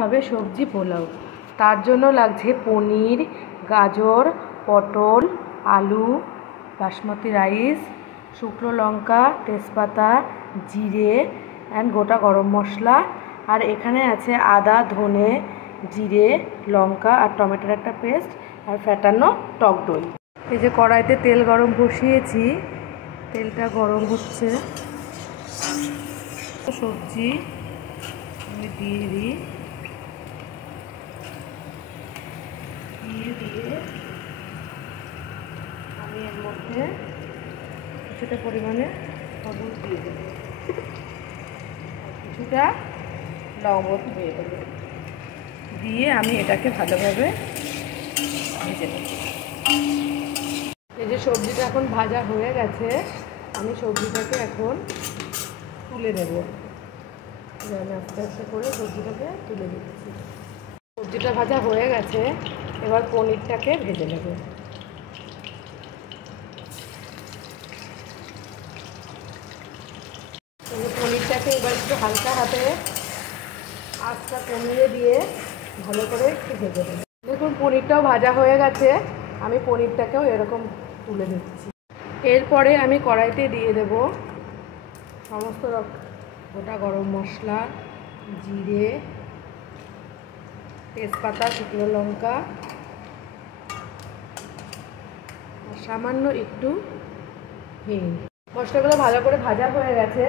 ভাবে সবজি পোলাও। তার জন্য লাগছে পনির, গাজর, পটল, আলু, বাসমতি রাইস, শুকনো লঙ্কা, তেজপাতা, জিরে অ্যান্ড গোটা গরম মশলা। আর এখানে আছে আদা, ধনে, জিরে, লঙ্কা আর টমেটোর একটা পেস্ট আর ফ্যাটানো টক দই। এই যে কড়াইতে তেল গরম বসিয়েছি, তেলটা গরম হচ্ছে। সবজি আমি দিয়ে দিই, দিয়ে আমি এর মধ্যে কিছুটা পরিমাণে হলুদ দিয়ে দেব, কিছুটা লবণ দিয়ে দেব, দিয়ে আমি এটাকে ভালোভাবে ভেজে নেব। এই যে সবজিটা এখন ভাজা হয়ে গেছে, আমি সবজিটাকে এখন তুলে নেব। আমি আস্তে আস্তে করে সবজিটাকে তুলে দিচ্ছি। সবজিটা ভাজা হয়ে গেছে, এবার পনিরটাকে ভেজে নেব। পনিরটাকে এবার একটু হালকা হাতে আঁচটা কমিয়ে দিয়ে ভালো করে একটু ভেজে নেব। দেখুন পনিরটাও ভাজা হয়ে গেছে, আমি পনিরটাকেও এরকম তুলে নিচ্ছি। এরপরে আমি কড়াইতে দিয়ে দেব সমস্ত গোটা গরম মশলা, জিরে, তেজপাতা, শুকনো লঙ্কা আর সামান্য একটু হিং। মশলাগুলো ভালো করে ভাজা হয়ে গেছে,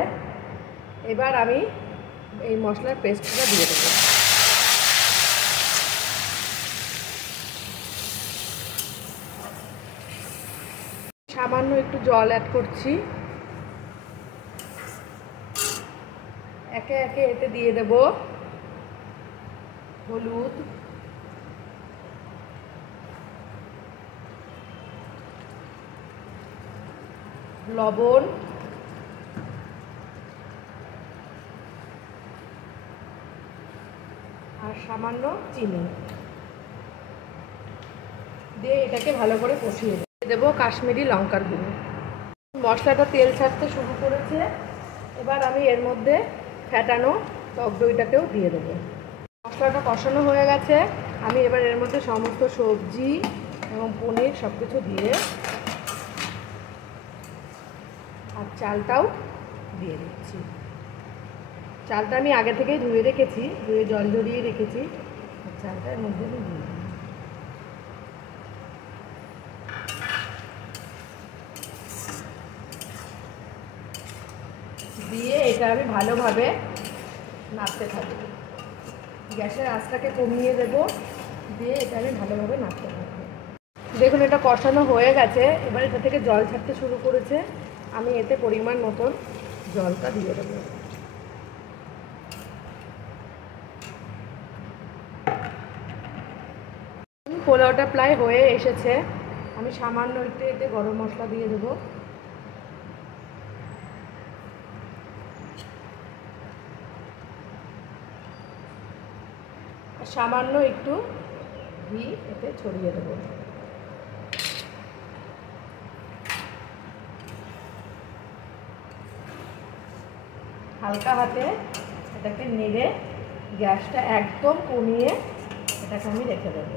এবার আমি এই মশলার পেস্টটা দিয়ে দেবো। সামান্য একটু জল অ্যাড করছি। একে একে এতে দিয়ে দেব হলুদ, লবণ, আর সামান্য চিনি দিয়ে এটাকে ভালো করে কষিয়ে দেব কাশ্মীরি লঙ্কার গুঁড়ো। মশলাটা তেল ছাড়তে শুরু করেছে, এবার আমি এর মধ্যে ফ্যাটানো টক দইটাকেও দিয়ে দেবো। মশলাটা কষানো হয়ে গেছে, আমি এবার এর মধ্যে সমস্ত সবজি এবং পনির সব কিছু দিয়ে আর চালটাও দিয়ে দিচ্ছি। চালটা আমি আগে থেকেই ধুয়ে রেখেছি, ধুয়ে জল ঝরিয়ে রেখেছি। চালটা এর মধ্যে দিয়ে দিই। দিয়ে এটা আমি ভালোভাবে নাড়তে থাকব। গ্যাসের আঁচটাকে কমিয়ে দেব, দিয়ে এটা আমি ভালোভাবে নাড়তে থাকবো। দেখুন এটা কষানো হয়ে গেছে, এবার এটা থেকে জল ছাড়তে শুরু করেছে। আমি এতে পরিমাণ মতন জলটা দিয়ে দেবো। পোলাওটা প্রায় হয়ে এসেছে, আমি সামান্য একটু এতে গরম মশলা দিয়ে দেবো। সামান্য একটু ঘি এতে ছড়িয়ে দেবো। হালকা হাতে এটাকে নেড়ে গ্যাসটা একদম কমিয়ে এটাকে আমি রেখে দেবো।